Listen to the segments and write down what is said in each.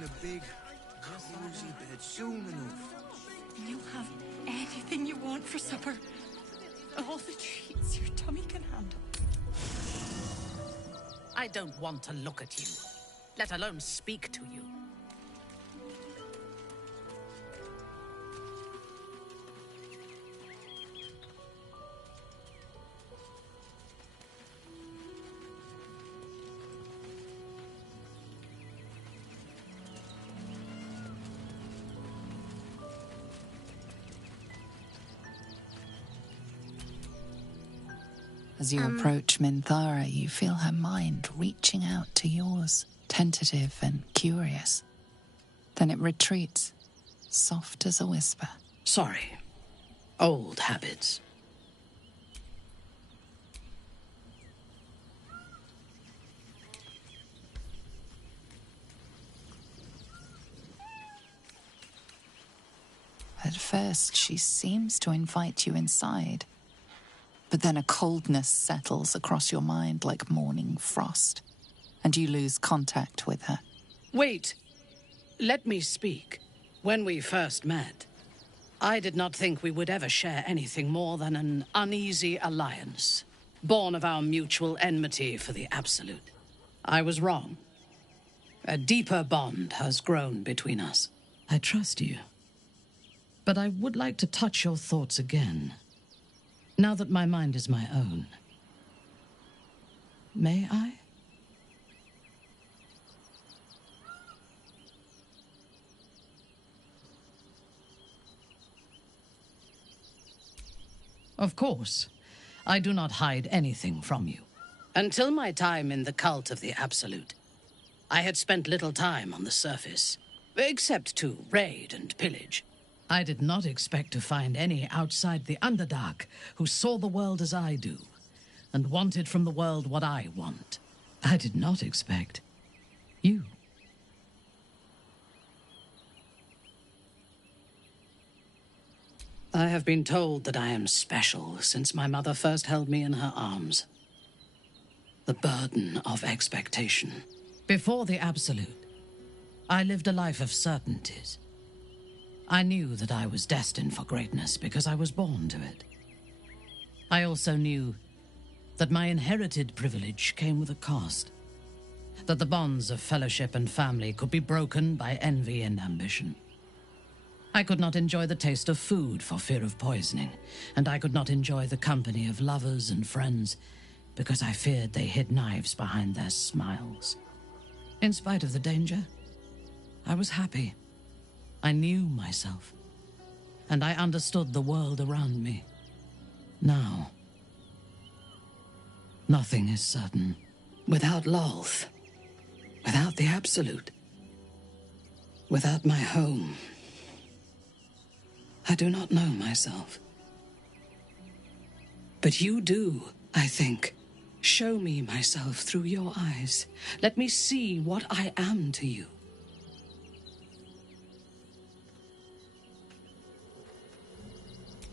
in a big, cozy bed soon enough. You'll have anything you want for supper. All the treats your tummy can handle. I don't want to look at you, let alone speak to you. As you approach Minthara, you feel her mind reaching out to yours, tentative and curious. Then it retreats, soft as a whisper. Sorry. Old habits. At first, she seems to invite you inside. But then a coldness settles across your mind like morning frost, and you lose contact with her. Wait. Let me speak. When we first met, I did not think we would ever share anything more than an uneasy alliance, born of our mutual enmity for the Absolute. I was wrong. A deeper bond has grown between us. I trust you. But I would like to touch your thoughts again. Now that my mind is my own. May I? Of course. I do not hide anything from you. Until my time in the cult of the Absolute, I had spent little time on the surface, except to raid and pillage. I did not expect to find any outside the Underdark who saw the world as I do, and wanted from the world what I want. I did not expect you. I have been told that I am special since my mother first held me in her arms. The burden of expectation. Before the Absolute, I lived a life of certainties. I knew that I was destined for greatness because I was born to it. I also knew that my inherited privilege came with a cost. That the bonds of fellowship and family could be broken by envy and ambition. I could not enjoy the taste of food for fear of poisoning, and I could not enjoy the company of lovers and friends because I feared they hid knives behind their smiles. In spite of the danger, I was happy. I knew myself, and I understood the world around me. Now, nothing is certain. Without Lolth, without the Absolute, without my home, I do not know myself. But you do, I think. Show me myself through your eyes. Let me see what I am to you.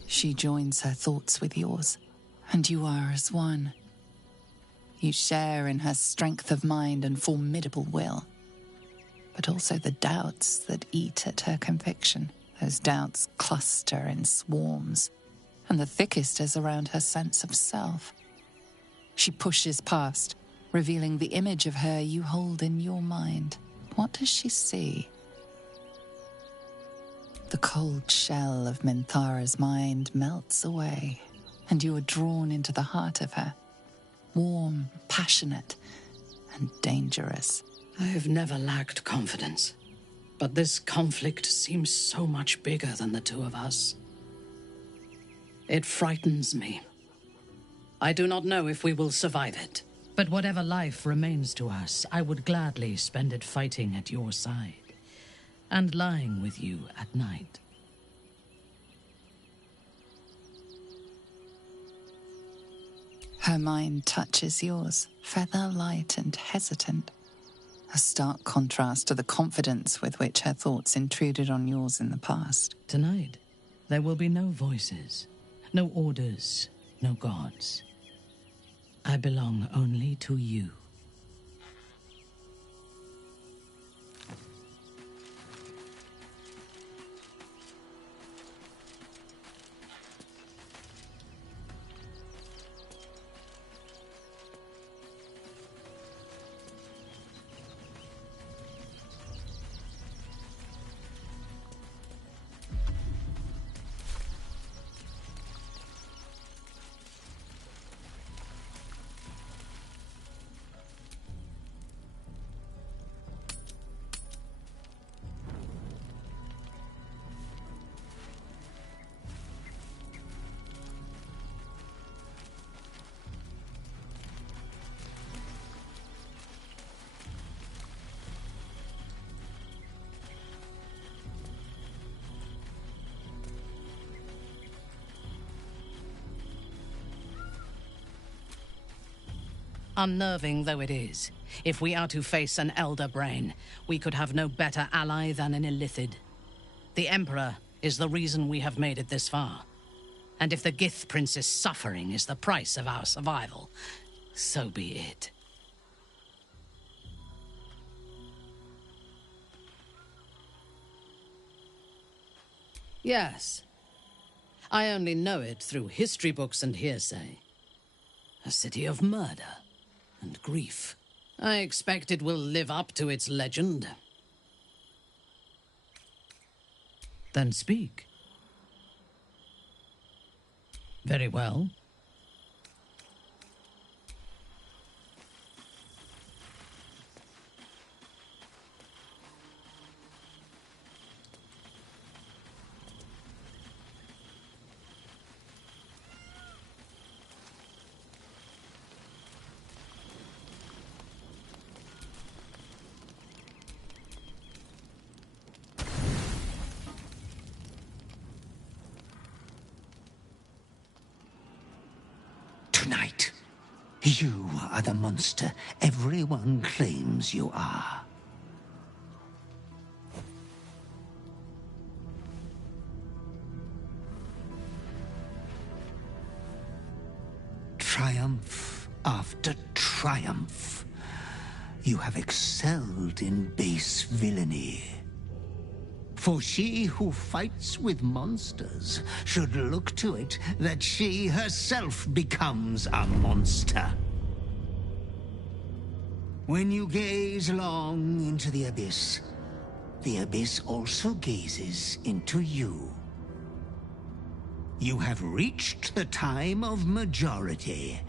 She joins her thoughts with yours, and you are as one. You share in her strength of mind and formidable will, but also the doubts that eat at her conviction. Those doubts cluster in swarms, and the thickest is around her sense of self. She pushes past, revealing the image of her you hold in your mind. What does she see? The cold shell of Minthara's mind melts away, and you are drawn into the heart of her, warm, passionate, and dangerous. I have never lacked confidence, but this conflict seems so much bigger than the two of us. It frightens me. I do not know if we will survive it, but whatever life remains to us, I would gladly spend it fighting at your side. And lying with you at night. Her mind touches yours, feather light and hesitant. A stark contrast to the confidence with which her thoughts intruded on yours in the past. Tonight, there will be no voices, no orders, no gods. I belong only to you. Unnerving though it is, if we are to face an Elder Brain, we could have no better ally than an Illithid. The Emperor is the reason we have made it this far. And if the Gith Prince's suffering is the price of our survival, so be it. Yes. I only know it through history books and hearsay. A city of murder and grief. I expect it will live up to its legend. Then speak. Very well. Tonight, you are the monster everyone claims you are. Triumph after triumph, you have excelled in base villainy. For she who fights with monsters should look to it that she herself becomes a monster. When you gaze long into the abyss also gazes into you. You have reached the time of majority,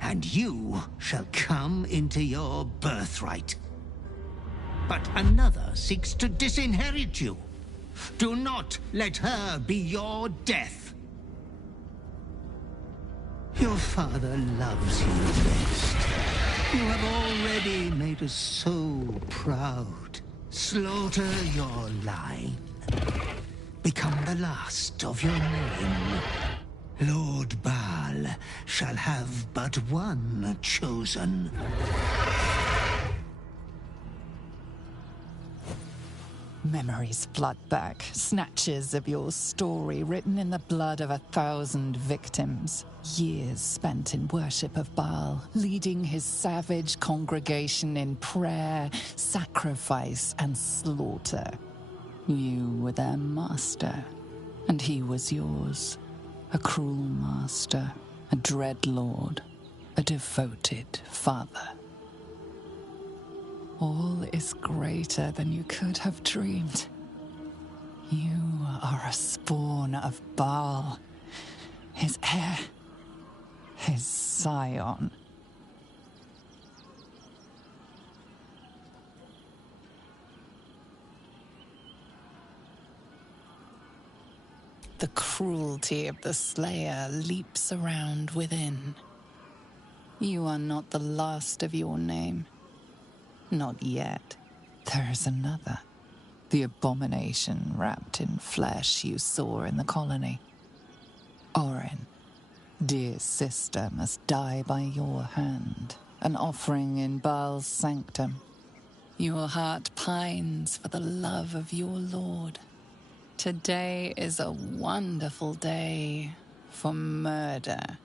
and you shall come into your birthright. But another seeks to disinherit you. Do not let her be your death. Your father loves you best. You have already made us so proud. Slaughter your line. Become the last of your name. Lord Baal shall have but one chosen. Memories flood back, snatches of your story written in the blood of 1,000 victims. Years spent in worship of Baal, leading his savage congregation in prayer, sacrifice, and slaughter. You were their master, and he was yours. A cruel master, a dread lord, a devoted father. All is greater than you could have dreamed. You are a spawn of Baal, his heir, his scion. The cruelty of the Slayer leaps around within. You are not the last of your name. Not yet. There is another. The abomination wrapped in flesh you saw in the colony. Orin, dear sister, must die by your hand, an offering in Baal's sanctum. Your heart pines for the love of your lord. Today is a wonderful day for murder.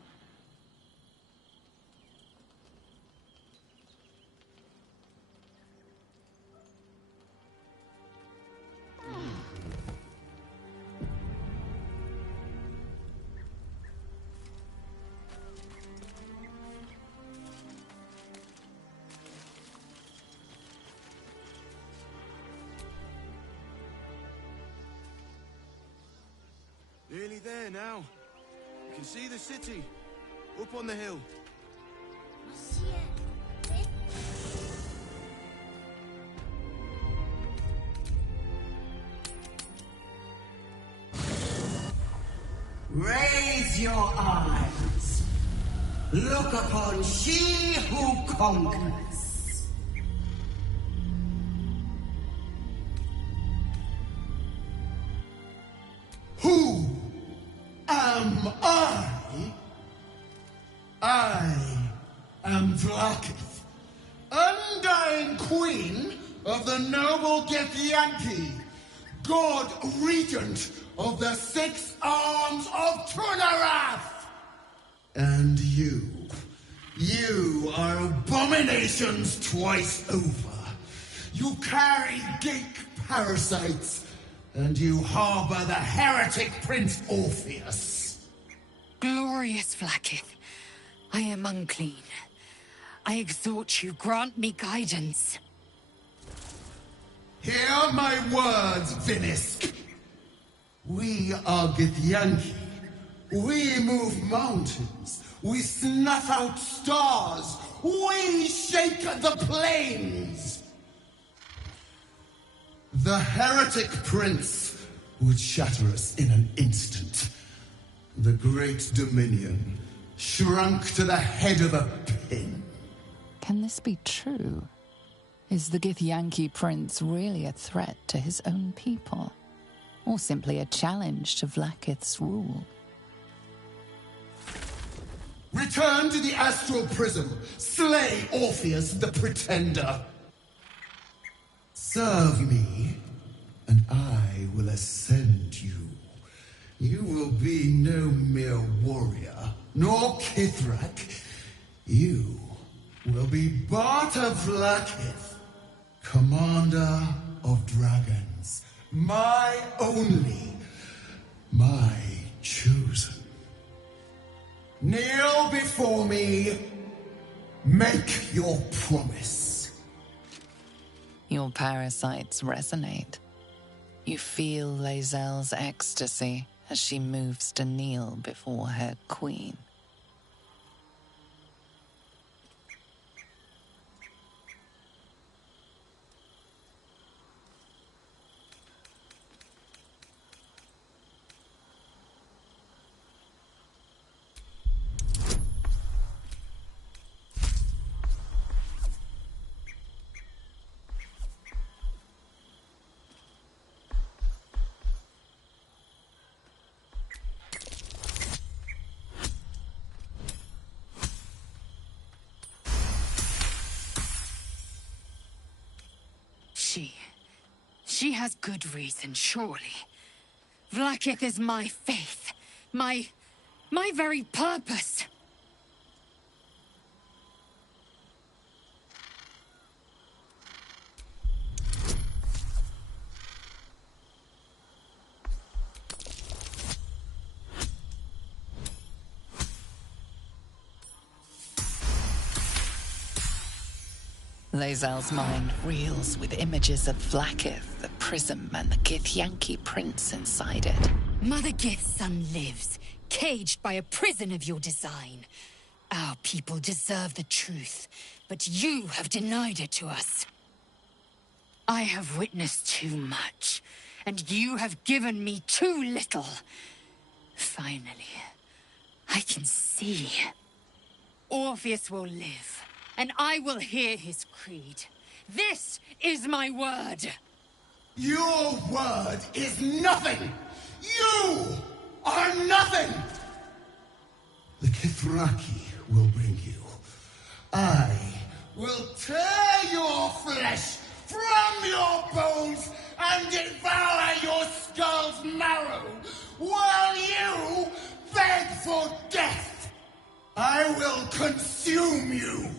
Nearly there now. You can see the city. Up on the hill. Raise your eyes. Look upon she who conquers. Who am I? I am Vlaakith, undying queen of the noble Githyanki, god regent of the 6 arms of Tunarath. And you are abominations twice over. You carry geek parasites, and you harbor the heretic Prince Orpheus. Glorious Vlaakith, I am unclean. I exhort you, grant me guidance. Hear my words, Vinisk. We are Githyanki. We move mountains. We snuff out stars. We shake the plains. The heretic prince would shatter us in an instant. The great dominion shrunk to the head of a pin. Can this be true? Is the Githyanki prince really a threat to his own people? Or simply a challenge to Vlaakith's rule? Return to the astral prism. Slay Orpheus the Pretender. Serve me, and I will ascend you. You will be no mere warrior, nor Kithrak. You will be Barta Vlaakith, commander of dragons. My only, my chosen. Kneel before me. Make your promise. Your parasites resonate. You feel Lae'zel's ecstasy as she moves to kneel before her queen. She has good reason, surely. Vlaakith is my faith. My very purpose. Lae'zel's mind reels with images of Vlaakith, the prism, and the Githyanki prince inside it. Mother Gith's son lives, caged by a prison of your design. Our people deserve the truth, but you have denied it to us. I have witnessed too much, and you have given me too little. Finally, I can see. Orpheus will live, and I will hear his creed. This is my word! Your word is nothing! You are nothing! The Kithraki will bring you. I will tear your flesh from your bones and devour your skull's marrow while you beg for death. I will consume you.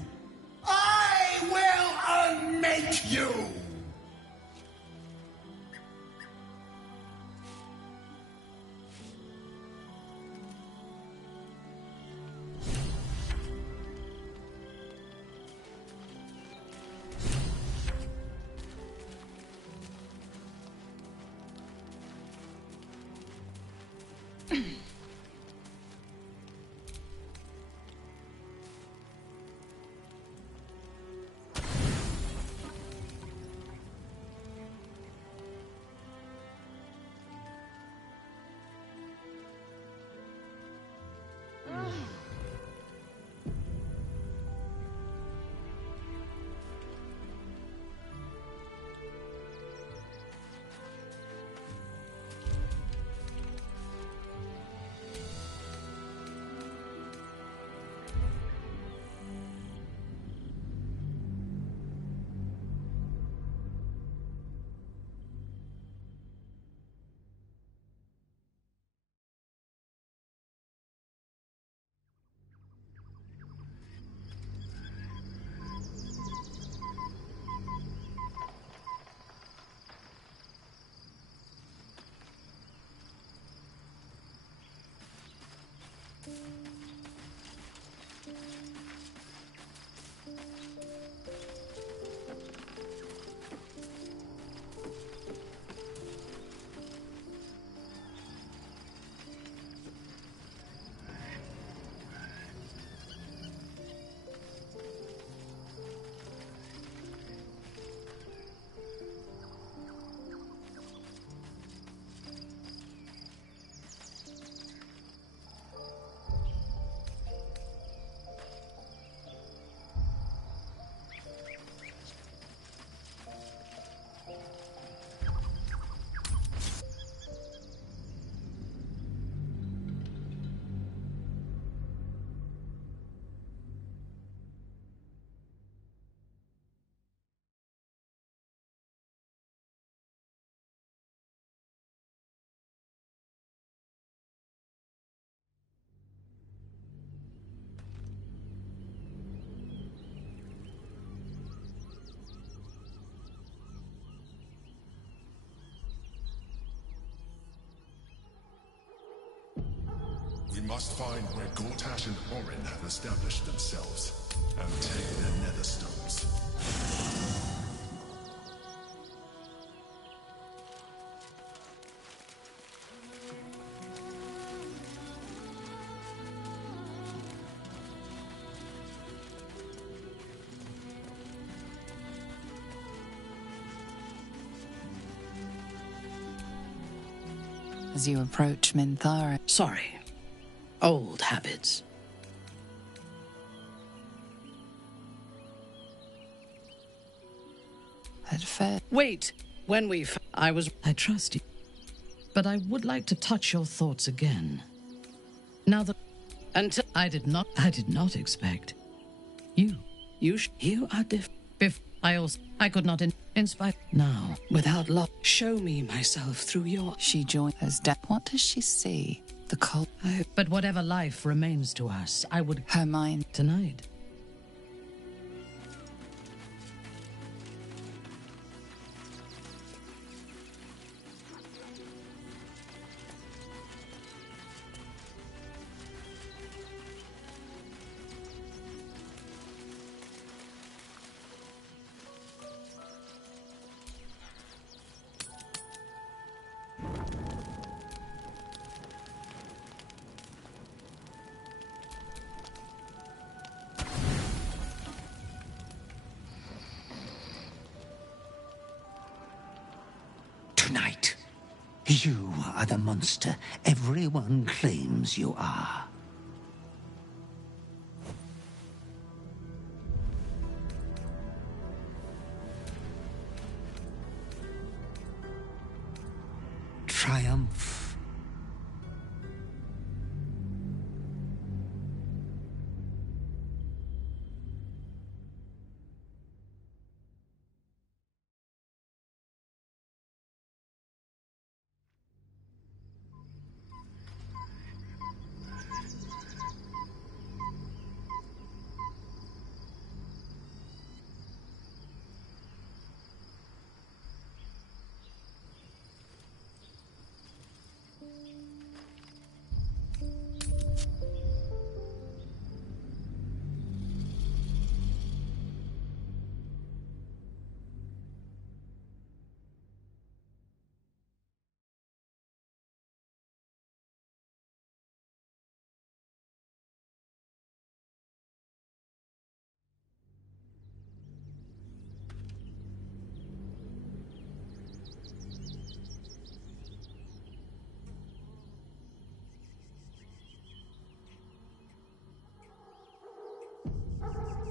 I will unmake you. must find where Gortash and Orin have established themselves, and take their nether stones. As you approach Minthara, Sorry. Old habits. at first, Wait! When I trust you. But I would like to touch your thoughts again. Now that... Until... I did not expect. You are different. I could not inspire... Now, without love, show me myself through your... she joins as What does she see? The cold. But whatever life remains to us, I would... Her mind. Tonight. Tonight, you are the monster everyone claims you are. Triumph.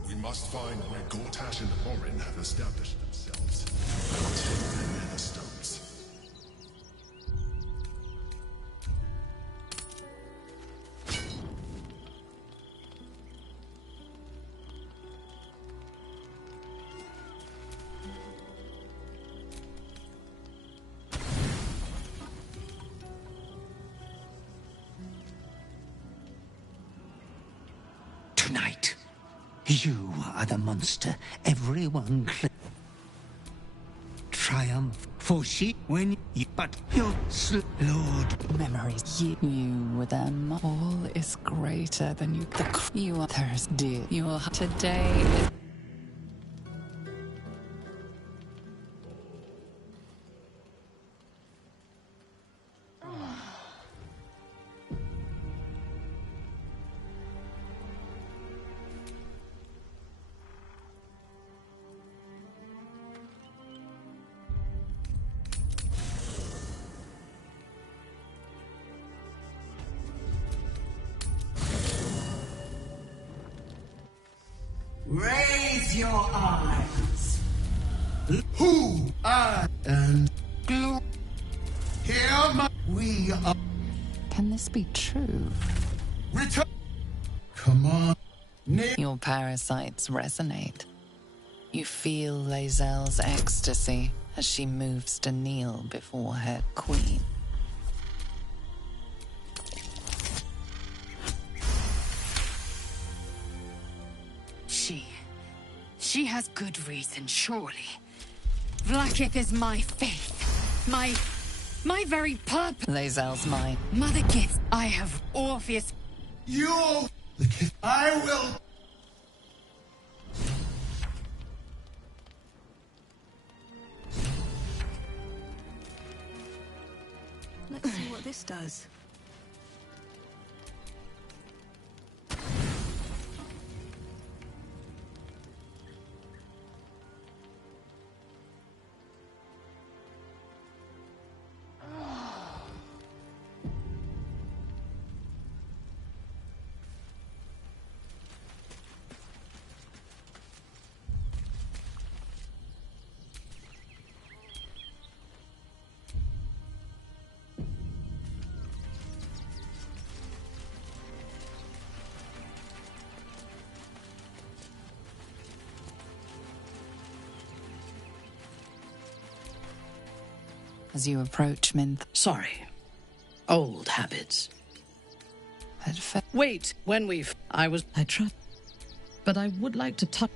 We must find where Gortash and Orin have established themselves, and take their nether stones. Tonight, you are the monster everyone claims. Triumph for she when you but your Lord Memories. You with them. All is greater than you. You are thirsty. You are today. Raise your eyes. Who I and glory. Hear my. We are. Can this be true? Return. Come on. Your parasites resonate. You feel Lae'zel's ecstasy as she moves to kneel before her queen. She has good reason, surely. Vlaakith is my faith. My very purpose. Lae'zel's mine. Mother Gith, I have Orpheus. You... I will... Let's see what this does. As you approach Minth, Sorry. Old habits. at Wait, I tried. But I would like to touch.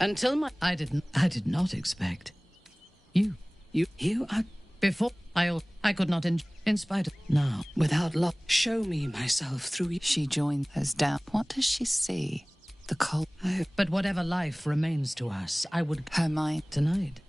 I did not expect. You are. Before, I could not, in spite of. Now, without love, show me myself through you. she joins us down. What does she see? The cold. But whatever life remains to us, I would. Her mind. Tonight.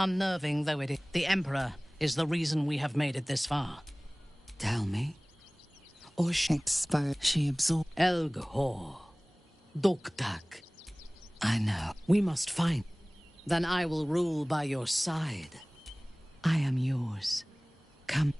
Unnerving though it is, the Emperor is the reason we have made it this far. Tell me. Or She absorbed. Elghor. Doktak. I know. We must find. Then I will rule by your side. I am yours. Come.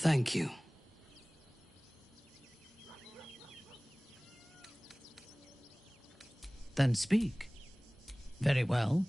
Thank you. Then speak. Very well.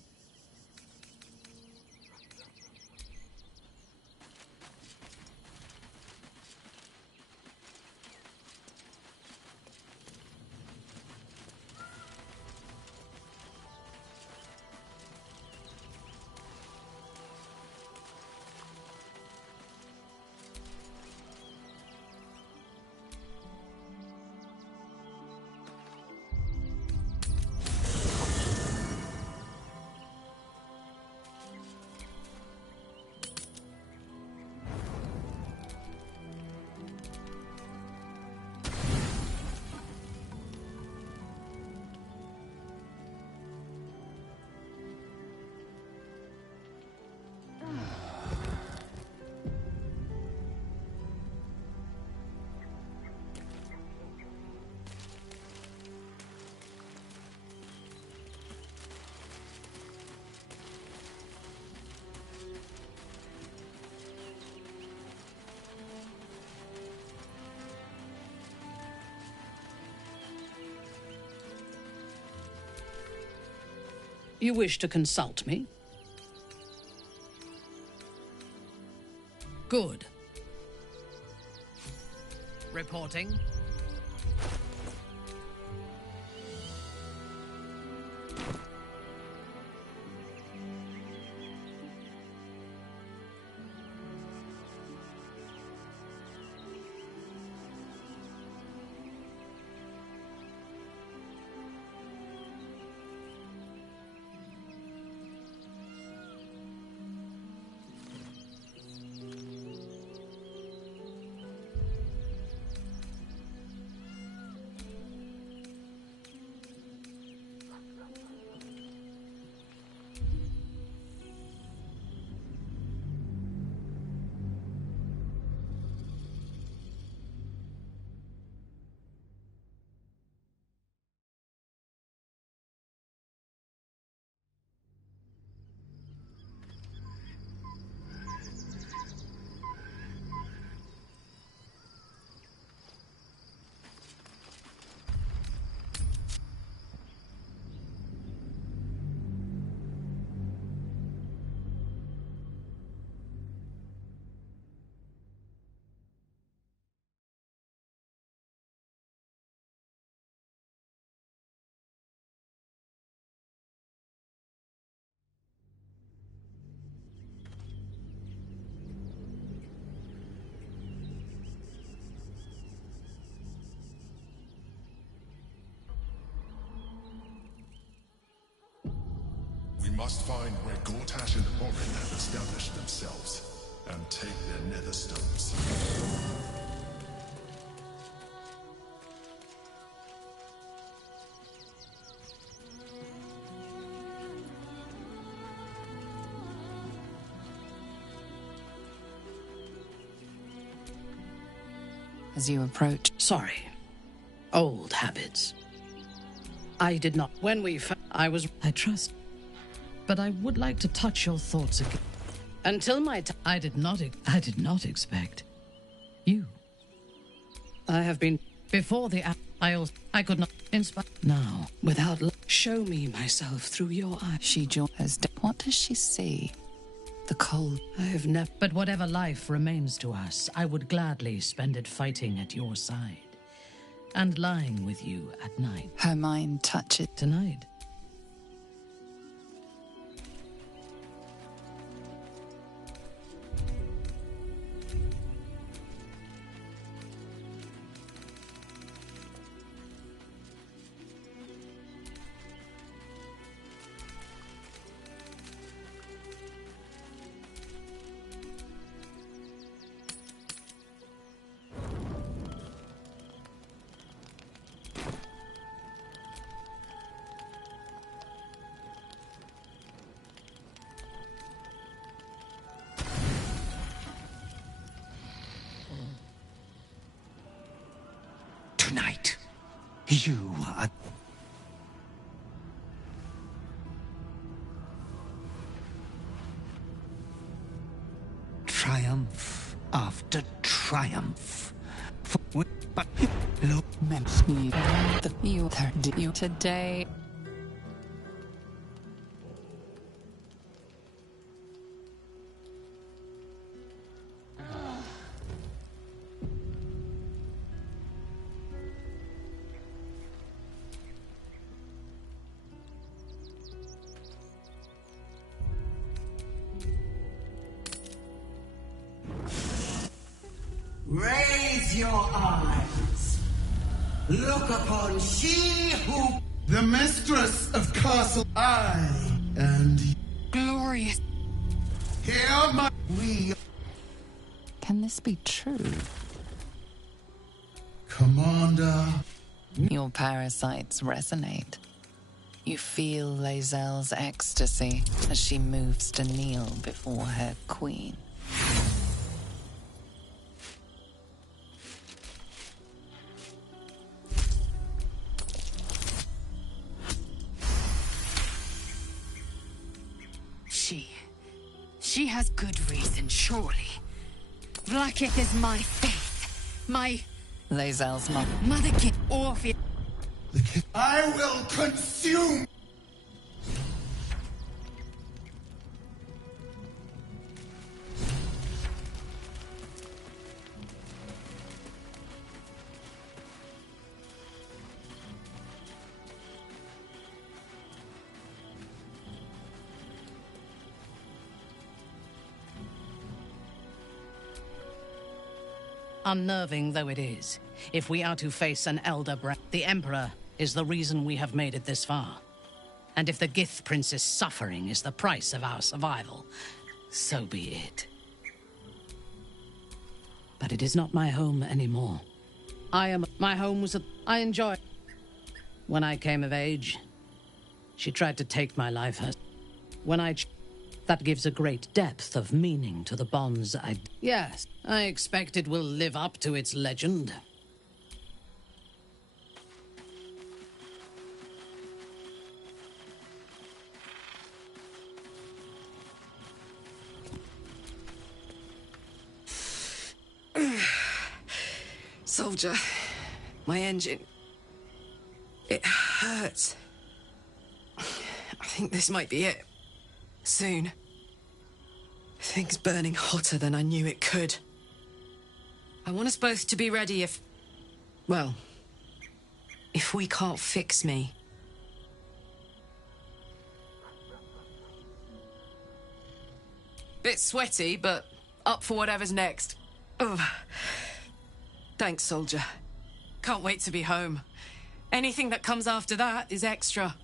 You wish to consult me? Good. Reporting. must find where Gortash and Orin have established themselves, and take their nether stones. As you approach, Sorry. Old habits. I did not. When we I trust. But I would like to touch your thoughts again. Until my I did not expect. You. I have been before the I could not inspire. Now, without show me myself through your eyes. she joins. What does she see? The cold. I have never. But whatever life remains to us, I would gladly spend it fighting at your side. And lying with you at night. Her mind touches. Tonight. Tonight, you are... Triumph after triumph. But look, you today. Raise your eyes. Look upon she who... The mistress of Castle I and... Glorious. Hear my... We... Can this be true? Commander... Your parasites resonate. You feel Lae'zel's ecstasy as she moves to kneel before her queen. She has good reason, surely. Blacketh is my faith. My... Lae'zel's mother. Mother Git Orpheus. I will consume... Unnerving though it is, if we are to face an elder the Emperor is the reason we have made it this far. And if the Gith Prince's suffering is the price of our survival, so be it. But it is not my home anymore. My home was I enjoyed. When I came of age, she tried to take my life. That gives a great depth of meaning to the bonds Yes, I expect it will live up to its legend. Soldier, my engine... It hurts. I think this might be it. Soon. Things burning hotter than I knew it could. I want us both to be ready if... Well, if we can't fix me. Bit sweaty, but up for whatever's next. Ugh. Thanks, soldier. Can't wait to be home. Anything that comes after that is extra.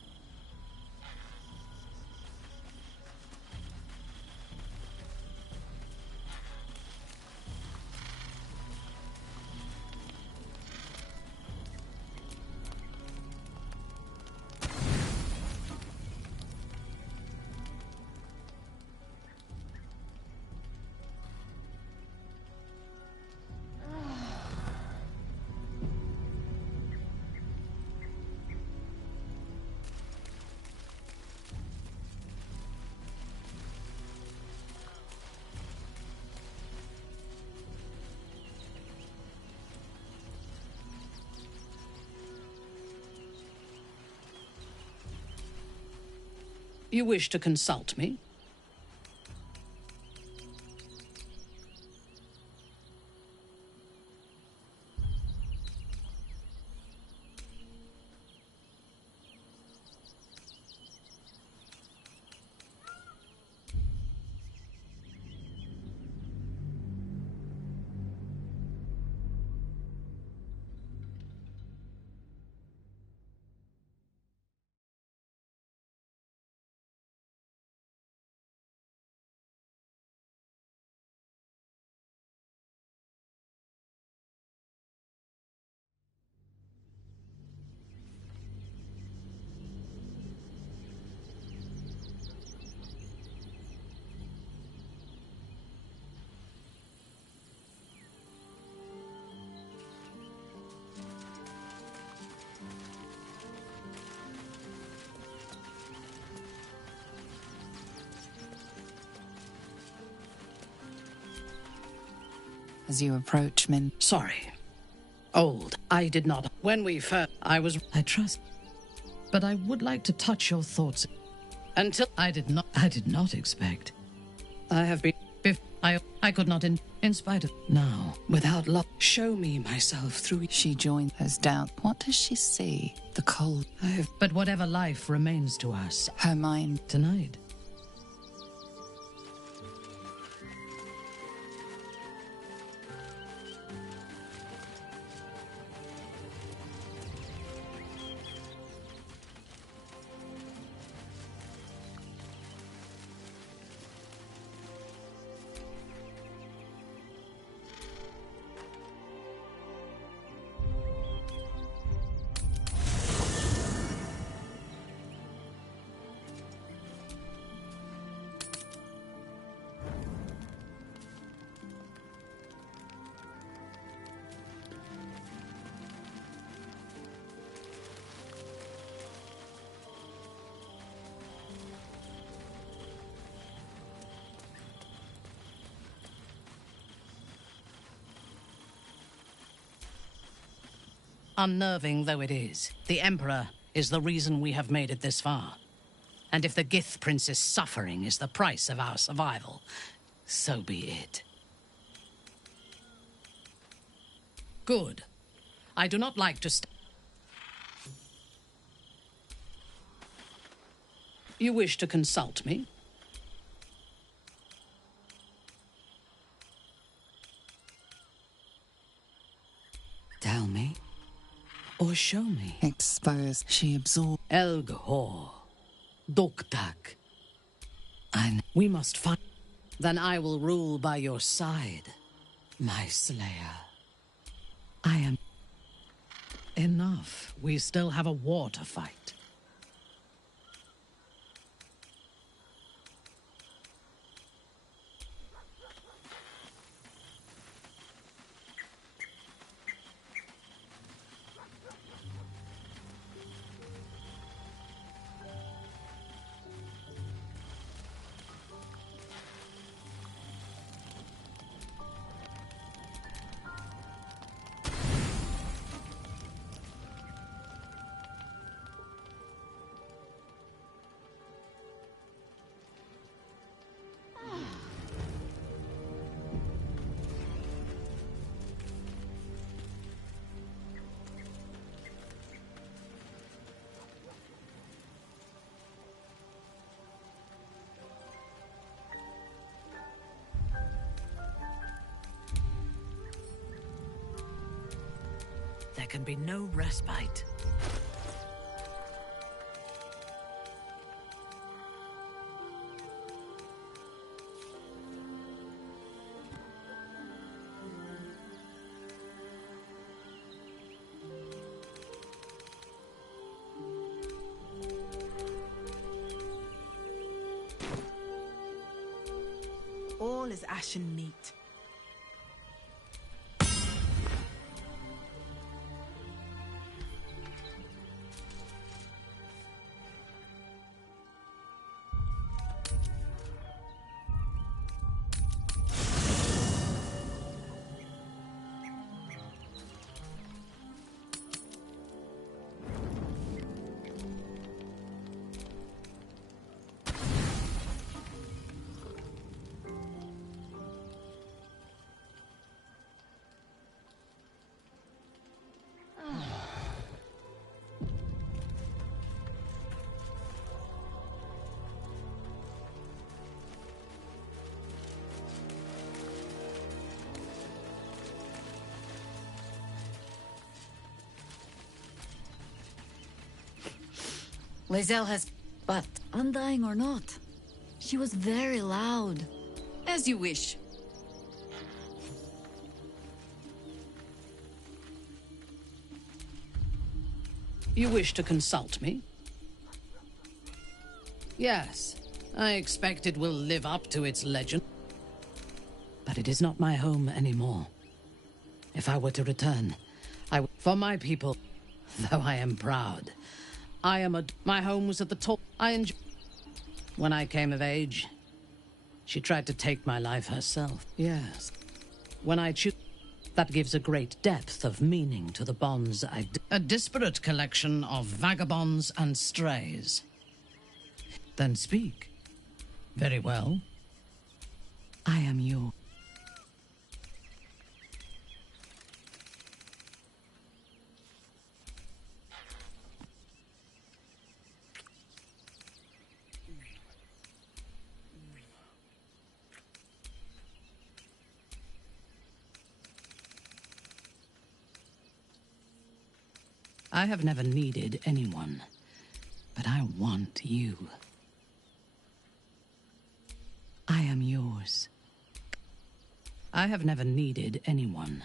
You wish to consult me? As you approach Min... Sorry. Old. I did not. When we first... I trust. But I would like to touch your thoughts. Until... I did not expect. I have been... I could not in spite of... Now, without love, show me myself through... She joined his doubt. What does she see? The cold. But whatever life remains to us... Her mind. Tonight. Unnerving though it is, the Emperor is the reason we have made it this far. And if the Gith Prince's suffering is the price of our survival, so be it. Good. I do not like to You wish to consult me? Tell me. Or show me. Exposed. She absorbed. Elgor. Doktak. We must find... Then I will rule by your side, my slayer. I am... Enough. We still have a war to fight. There can be no respite. All is ashen meat. Lae'zel has... But undying or not, she was very loud. As you wish. You wish to consult me? Yes, I expect it will live up to its legend. But it is not my home anymore. If I were to return, for my people, though I am proud, my home was at the top. When I came of age, she tried to take my life herself. Yes. When I choose, that gives a great depth of meaning to the bonds a disparate collection of vagabonds and strays. Then speak. Very well. I am yours. I have never needed anyone, but I want you. I am yours. I have never needed anyone,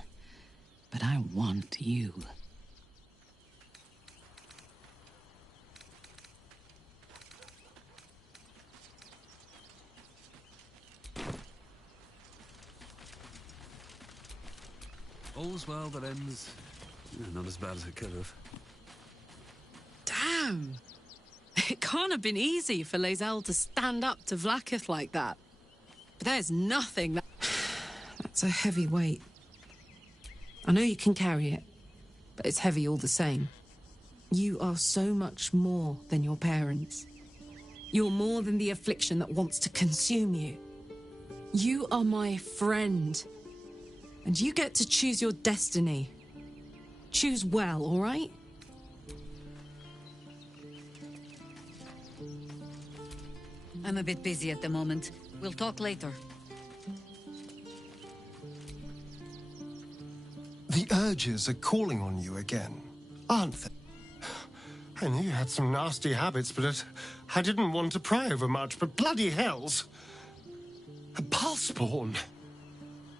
but I want you. All's well that ends... not as bad as it could have. Damn! It can't have been easy for Lae'zel to stand up to Vlaakith like that. But there's nothing that... That's a heavy weight. I know you can carry it, but it's heavy all the same. You are so much more than your parents. You're more than the affliction that wants to consume you. You are my friend. And you get to choose your destiny. Choose well, all right? I'm a bit busy at the moment. We'll talk later. The urges are calling on you again, aren't they? I knew you had some nasty habits, but I didn't want to pry over much, but bloody hells! A pulseborn!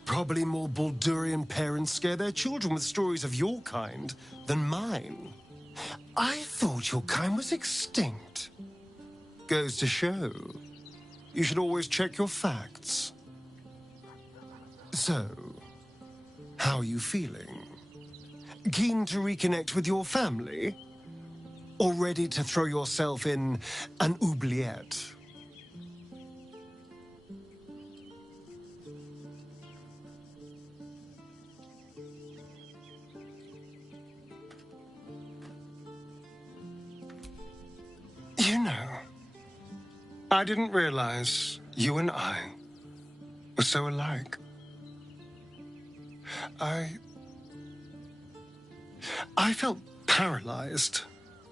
Probably more Baldurian parents scare their children with stories of your kind than mine. I thought your kind was extinct. Goes to show, you should always check your facts. So, how are you feeling? Keen to reconnect with your family? Or ready to throw yourself in an oubliette? You know, I didn't realize you and I were so alike. I felt paralyzed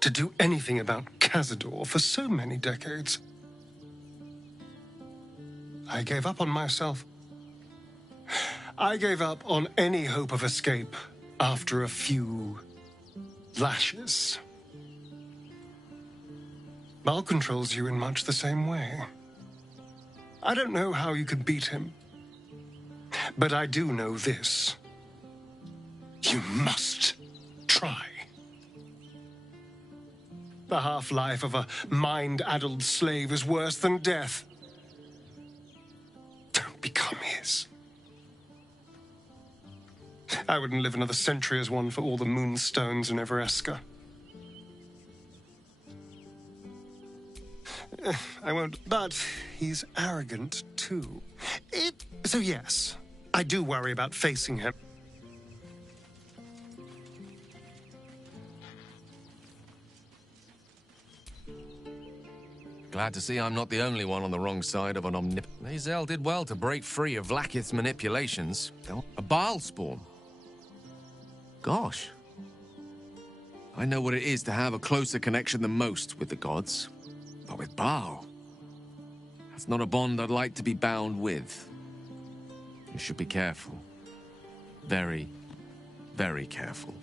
to do anything about Cazador for so many decades. I gave up on myself. I gave up on any hope of escape after a few lashes. Mal controls you in much the same way. I don't know how you could beat him, but I do know this. You must try. The half-life of a mind-addled slave is worse than death. Don't become his. I wouldn't live another century as one for all the moonstones in Evereska. I won't, but he's arrogant too. So yes, I do worry about facing him. Glad to see I'm not the only one on the wrong side of an Lae'zel did well to break free of Vlaakith's manipulations. A Baal spawn. Gosh. I know what it is to have a closer connection than most with the gods. But with Baal, that's not a bond I'd like to be bound with. You should be careful. Very, very careful.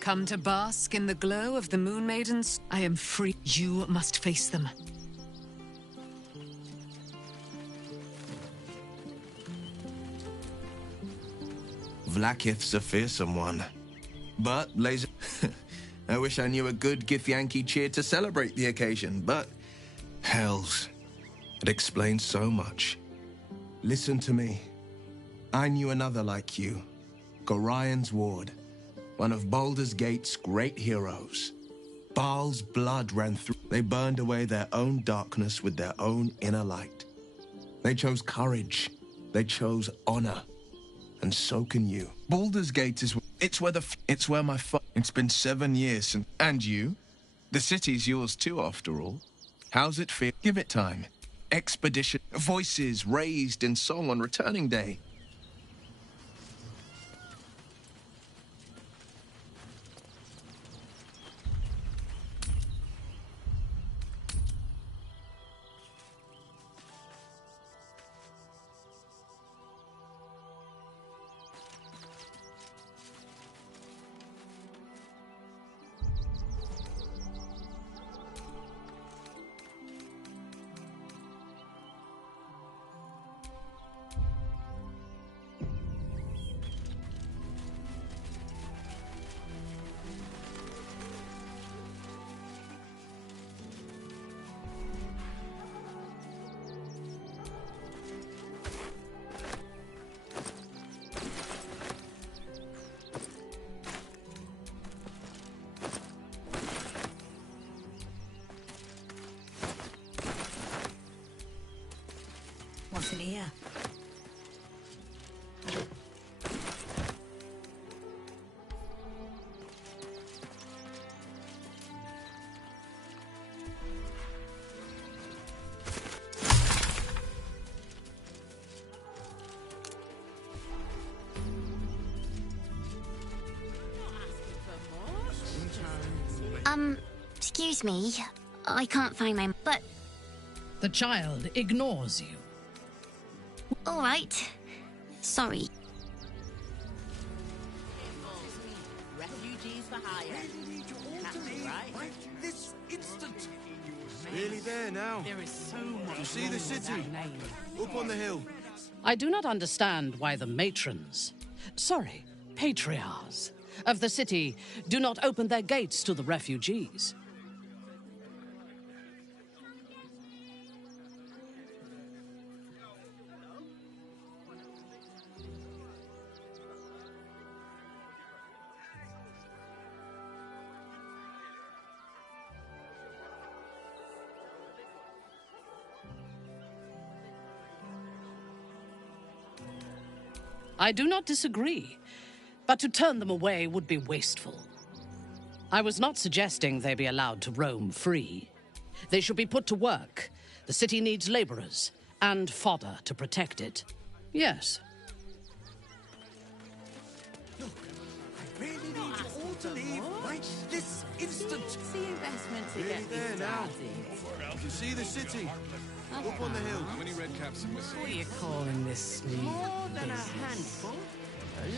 Come to bask in the glow of the Moon Maidens? I am free. You must face them. Vlaakith's a fearsome one. But, laser... I wish I knew a good Githyanki cheer to celebrate the occasion, but... Hells. It explains so much. Listen to me. I knew another like you. Gorion's ward. One of Baldur's Gate's great heroes. Baal's blood ran through... They burned away their own darkness with their own inner light. They chose courage. They chose honor. And so can you. Baldur's Gate is... It's where my... It's been 7 years since... And you? The city's yours too, after all. How's it feel? Give it time. Expedition. Voices raised in song on returning day. What's in here? Excuse me. I can't find my... But... The child ignores you. All right. Sorry. Refugees for hire. Right this instant. Nearly there now. There is so much. You see the city? Up on the hill. I do not understand why the matrons, patriarchs of the city do not open their gates to the refugees. I do not disagree, but to turn them away would be wasteful. I was not suggesting they be allowed to roam free. They should be put to work. The city needs laborers and fodder to protect it. Yes. Look, I really need you all to leave right this instant. The investment to Nearly get there this now. started. You can see the city. Up on the hill. How many red caps and whistles? What are you calling this new More than business? a handful.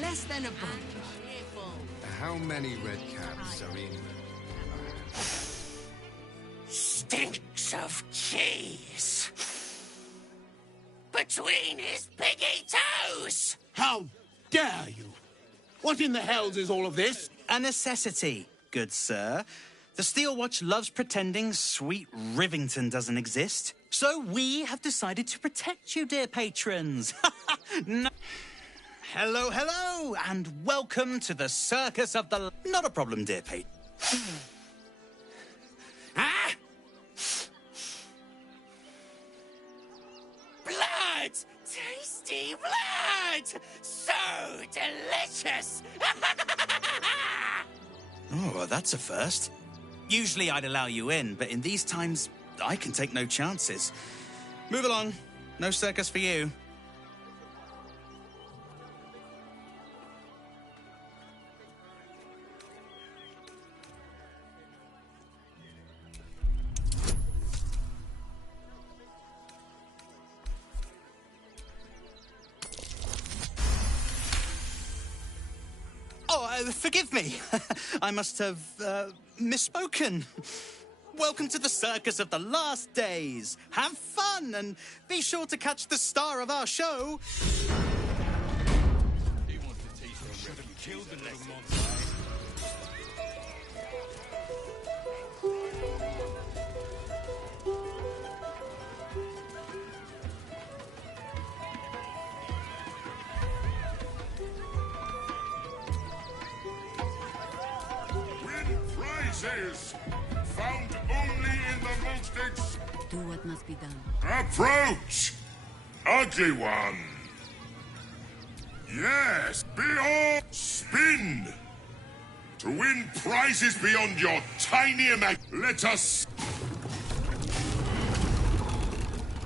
Less than a bunch. How many red caps are in? Stinks of cheese. Between his piggy toes. How dare you? What in the hells is all of this? A necessity, good sir. The Steel Watch loves pretending sweet Rivington doesn't exist. So we have decided to protect you, dear patrons. No. Hello, hello, and welcome to the Circus of the... Not a problem, dear patron. Ah! Blood! Tasty blood! So delicious! Oh, well, that's a first. Usually I'd allow you in, but in these times, I can take no chances. Move along. No circus for you. Oh, forgive me. I must have, misspoken. Welcome to the circus of the last days. Have fun and be sure to catch the star of our show. He wants to teach them should have killed the little monster. Prizes found only in the most Do what must be done. Approach, ugly one. Yes, beyond spin. To win prizes beyond your tiny let us.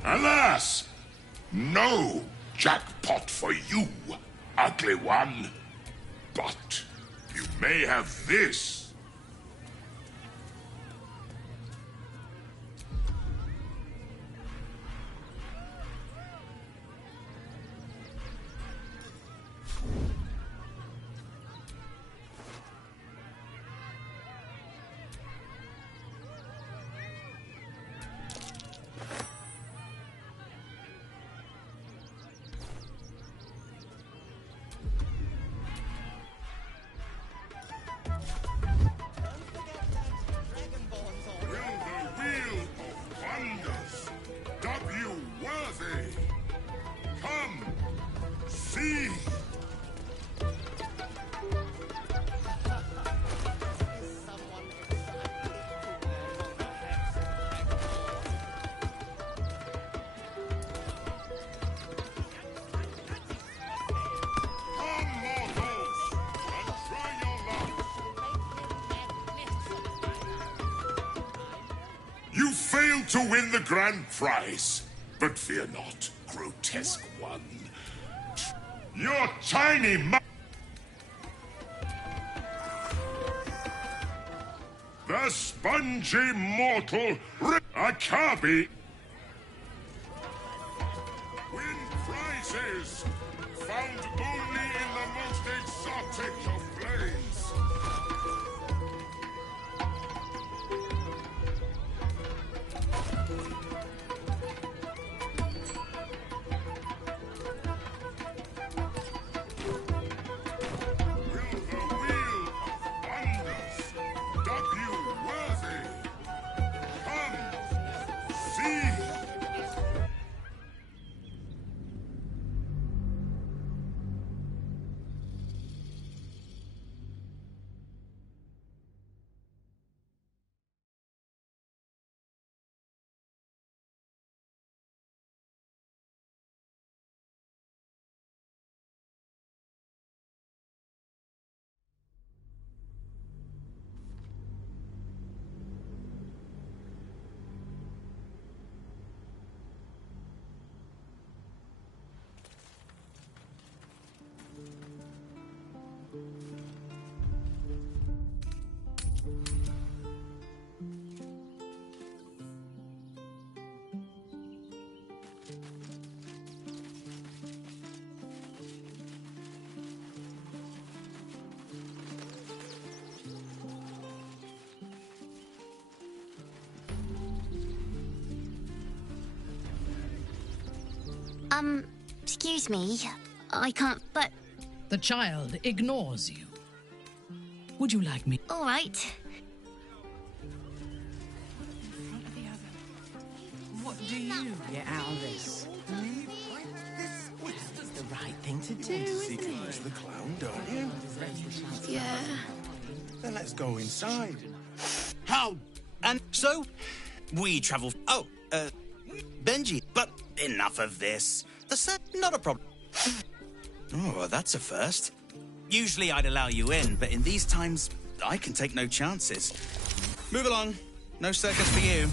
Alas, no jackpot for you, ugly one. But you may have this. You failed to win the grand prize, but fear not, grotesque one. Your tiny the spongy mortal Akabi. Win prizes found only in the most exotic of planes. Excuse me. I can't, but... The child ignores you. Would you like me? All right. What do you get out of this? This is the right thing to do, isn't it? The clown, don't you? Yeah. Then let's go inside. How? And so, we travel... Oh, Benji, but enough of this. The set, not a problem. Oh, that's a first. Usually I'd allow you in, but in these times, I can take no chances. Move along. No circus for you.